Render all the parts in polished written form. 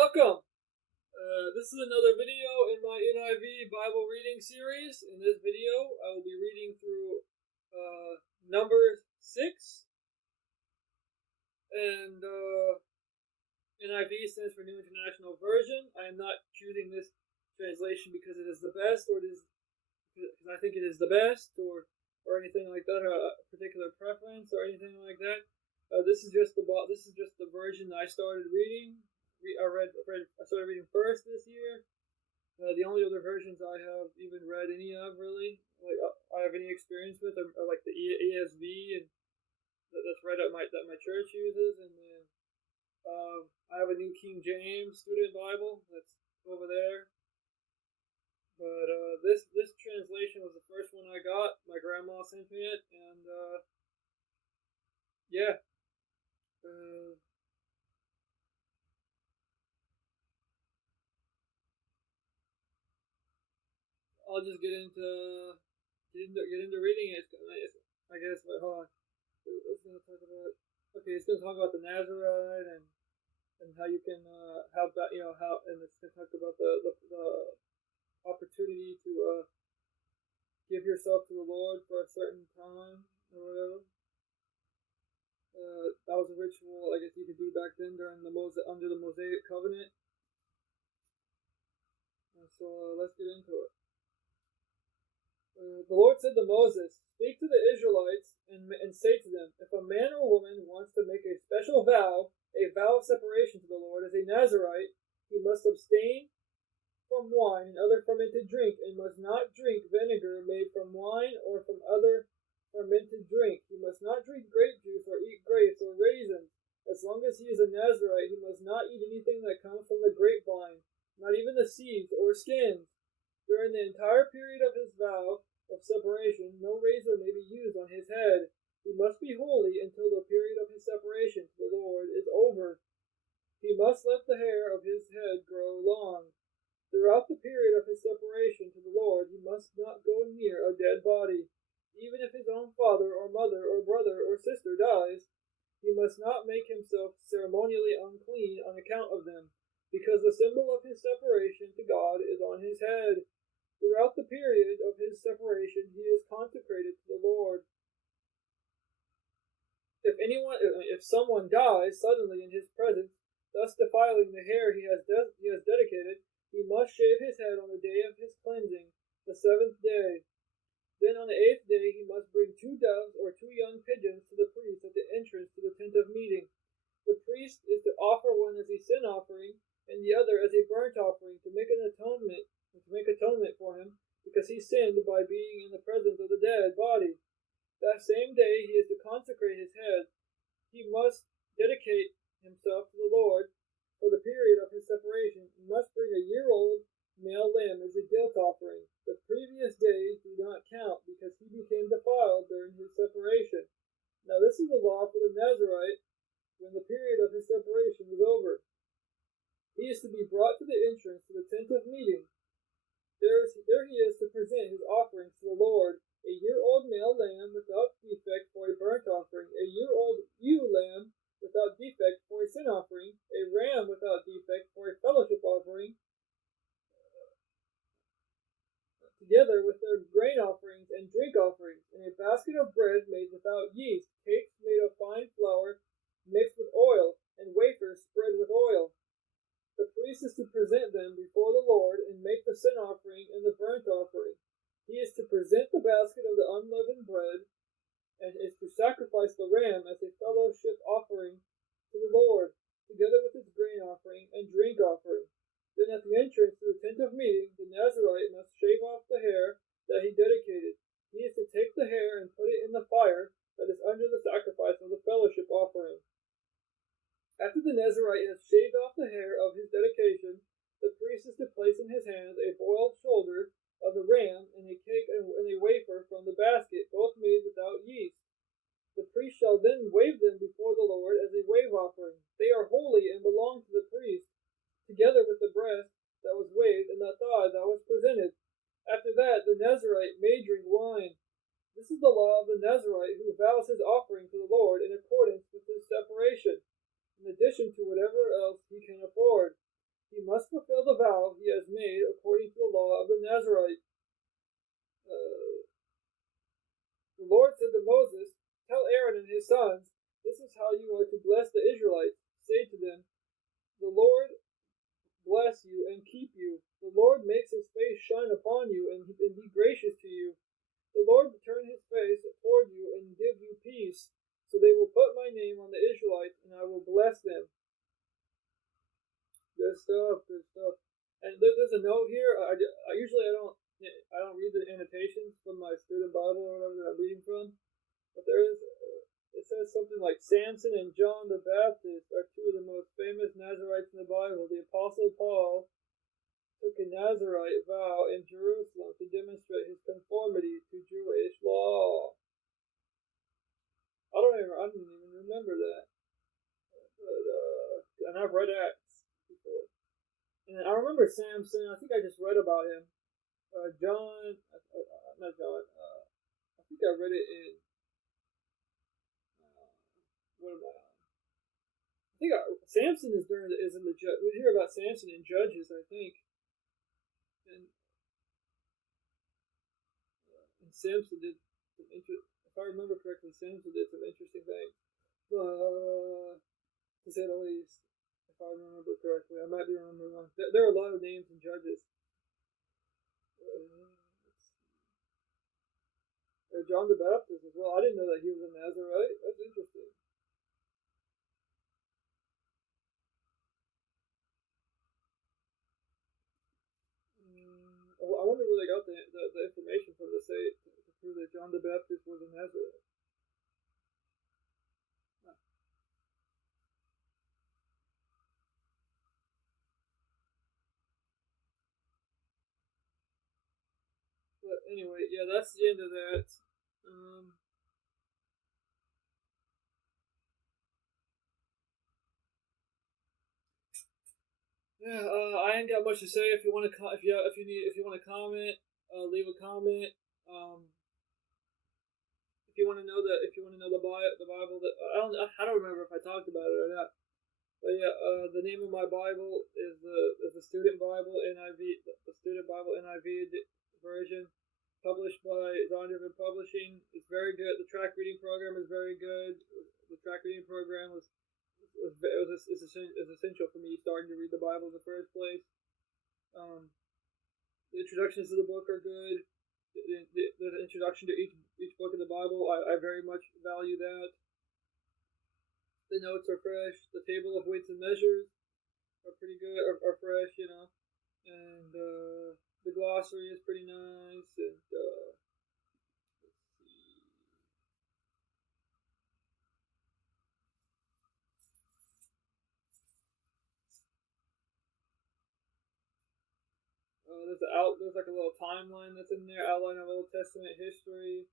welcome. This is another video in my NIV Bible reading series. In this video, I will be reading through Numbers 6, and NIV stands for New International Version. I am not choosing this translation because it is the best, or it is because I think it is the best, or anything like that, or a particular preference, or anything like that. This is just the version I started reading. I started reading first this year. The only other versions I have even read any of, really, like I have any experience with, are like the ESV, and that's right that my church uses, and then I have a New King James Student Bible that's over there. But this translation was the first one I got. My grandma sent me it, and yeah. I'll just get into reading it. I guess, but hold on. It's gonna talk about. Okay, it's gonna talk about the Nazarite and how you can and it's gonna talk about the opportunity to give yourself to the Lord for a certain time or whatever. That was a ritual I guess you could do back then during under the Mosaic covenant. So let's get into it. The Lord said to Moses, "Speak to the Israelites and say to them, if a man or woman wants to make a special vow, a vow of separation to the Lord as a Nazarite, he must abstain from wine and other fermented drink, and must not drink vinegar made from wine or from other fermented drink. He must not drink grape juice or eat grapes or raisins. As long as he is a Nazarite, he must not eat anything that comes from the grapevine, not even the seeds or skins. During the entire period of his vow of separation, no razor may be used on his head. He must be holy until the period of his separation to the Lord is over. He must let the hair of his head grow long. Throughout the period of his separation to the Lord, he must not go near a dead body. Even if his own father or mother or brother or sister dies, he must not make himself ceremonially unclean on account of them, because the symbol of his separation to God is on his head. Throughout the period of his separation, he is consecrated to the Lord. If someone dies suddenly in his presence, thus defiling the hair he has dedicated, he must shave his head on the day of his cleansing, the seventh day. Then on the eighth day he must bring 2 doves or 2 young pigeons to the priest at the entrance to the tent of meeting. The priest is to offer one as a sin offering and the other as a burnt offering to make atonement for him, because he sinned by being in the presence of the dead body. That same day he is to consecrate his head. He must dedicate himself to the Lord for the period of his separation. He must bring a year-old male lamb as a guilt offering. The previous days do not count, because he became defiled during his separation. Now this is the law for the Nazarite when the period of his separation is over. He is to be brought to the entrance to the tent of meeting. There he is to present his offerings to the Lord: a year-old male lamb without defect for a burnt offering, a year-old ewe lamb without defect for a sin offering, a ram without defect for a fellowship offering, together with their grain offerings and drink offerings, and a basket of bread made without yeast, cakes made of fine flour mixed with oil, and wafers spread with oil. The priest is to present them before the Lord and make the sin offering and the burnt offering. He is to present the basket of the unleavened bread and is to sacrifice the ram as a fellowship offering to the Lord, together with its grain offering and drink offering. Then at the entrance to the tent of meeting, the Nazarite must shave off the hair that he dedicated. He is to take the hair and put it in the fire that is under the sacrifice of the fellowship offering. After the Nazarite has shaved off the hair of his dedication, the priest is to place in his hands a boiled shoulder of the ram and a cake and a wafer from the basket, both made without yeast. The priest shall then wave them before the Lord as a wave offering. They are holy and belong to the priest, together with the breast that was waved and the thigh that was presented. After that, the Nazarite may drink wine. This is the law of the Nazarite who vows his offering to the Lord in accordance with his separation, in addition to whatever else he can afford. He must fulfill the vow he has made according to the law of the Nazarite. The Lord said to Moses, "Tell Aaron and his sons, this is how you are to bless the Israelites. Say to them, the Lord bless you and keep you. The Lord makes his face shine upon you and be gracious to you. The Lord turn his face toward you and give you peace. So they will put my name on the Israelites, and I will bless them." Good stuff, good stuff. And there's a note here. I usually I don't read the annotations from my student Bible or whatever that I'm reading from, but there is it says something like Samson and John the Baptist are two of the most famous Nazarites in the Bible. The Apostle Paul took a Nazarite vow in Jerusalem to demonstrate his conformity to Jewish law. I didn't even remember that. But, and I've read Acts before. And I remember Samson. I think I just read about him. John, not John. I think I read it in. What am I on? I think Samson is in the judge. We hear about Samson in Judges, I think. And Samson did some if I remember correctly, Samson did some interesting things. To say the least, if I remember correctly, I might be remembering wrong. There are a lot of names in Judges. John the Baptist as well. I didn't know that he was a Nazarite. That's interesting. I wonder where they got the information from to say to prove that John the Baptist was a Nazarite. But anyway, yeah, that's the end of that. Yeah, I ain't got much to say. If you want to, if you want to comment, leave a comment. If you want to know the Bible, that I don't remember if I talked about it or not. But yeah, the name of my Bible is the Student Bible NIV, the Student Bible NIV version, published by Zondervan Publishing. It's very good. The track reading program is very good. The track reading program is essential for me starting to read the Bible in the first place. The introductions to the book are good. The introduction to each book in the Bible, I very much value that. The notes are fresh. The table of weights and measures are pretty good, are fresh, you know. And the glossary is pretty nice. And there's like a little timeline that's in there, outline of Old Testament history.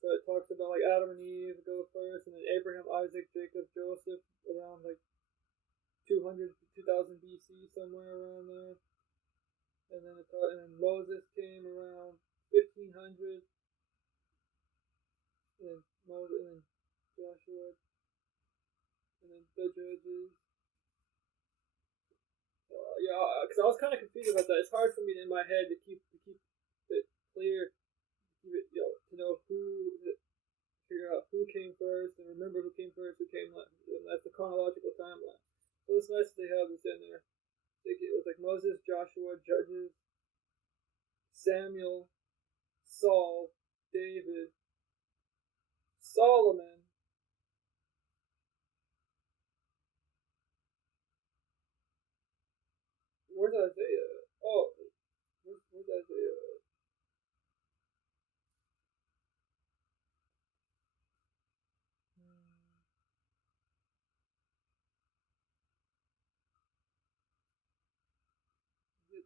So it talks about like Adam and Eve go first, and then Abraham, Isaac, Jacob, Joseph around like 200 to 2000 BC, somewhere around there. And then Moses came around 1500. And then Moses, and then Joshua, and then the Judges. Yeah, because I was kind of confused about that. It's hard for me in my head to keep it clear, to know figure out who came first, and remember who came first, who came last. And that's the chronological timeline. So it's nice that they have this in there. It was like Moses, Joshua, Judges, Samuel, Saul, David, Solomon. Where's Isaiah? Oh, where's Isaiah?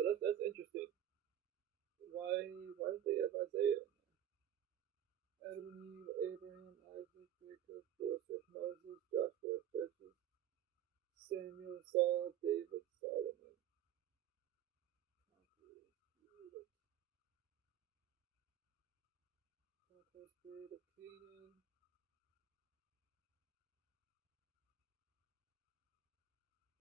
That's interesting. Why did they have Isaiah? Adam and Eve, Abraham, Isaac, Jacob, Joseph, Moses, Joshua, Judges, Samuel, Saul, David, Solomon. Conquest period of Canaan.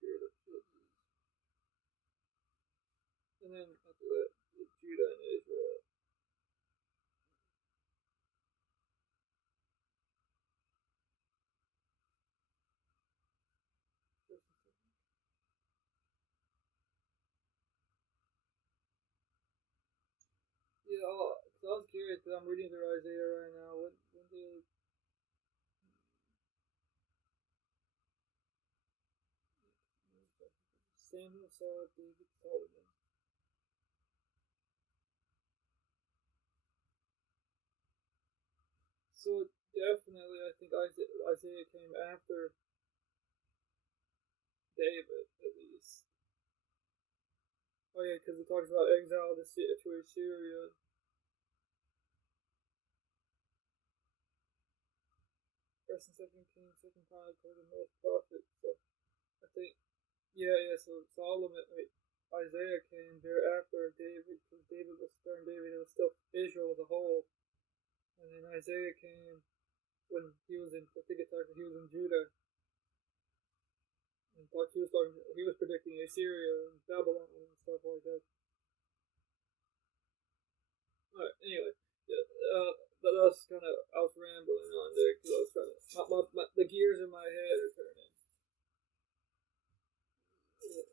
Period of Judges. time after that, Judah and Israel. Yeah, so I was curious because I'm reading through Isaiah right now. When did Samuel saw David Solomon? So definitely, I think Isaiah came after David, at least. Oh yeah, because it talks about exile to Assyria. First and Second Kings, Second Chronicles, and Most Prophets. So I think, yeah. So Solomon, Isaiah came there after David, because David was during David, it was still Israel as a whole, and then Isaiah came when he was in. I think it's like he was in Judah, and he was predicting Assyria and Babylon and stuff like that. Alright, anyway, yeah, that was kind of, I was rambling on there because I was trying to, the gears in my head are turning. Yeah.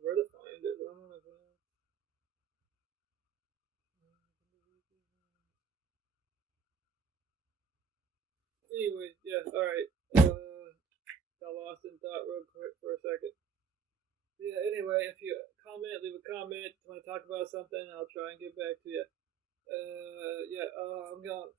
Where to find it? I don't know if Anyway, yeah, alright. Got lost in thought real quick for a second. Yeah, anyway, if you leave a comment, want to talk about something, I'll try and get back to you. I'm going.